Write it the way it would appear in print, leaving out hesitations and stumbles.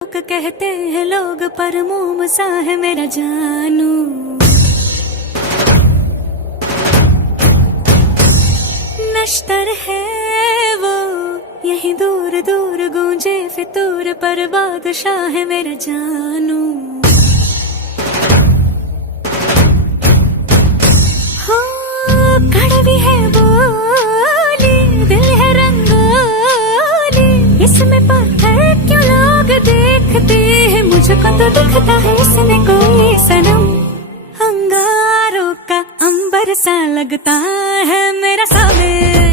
कहते हैं लोग पर मोम सा है मेरा जानू। नश्तर है वो यही दूर दूर गूंजे फितूर पर बादशाह है मेरा जानू। हो कड़वी है बोली दिल है रंगोली, इसमें पत्थर क्यों लोग देखते हैं, मुझको तो दिखता है इसमें कोई सनम। अंगारों का अंबर सा लगता है मेरा साबिर।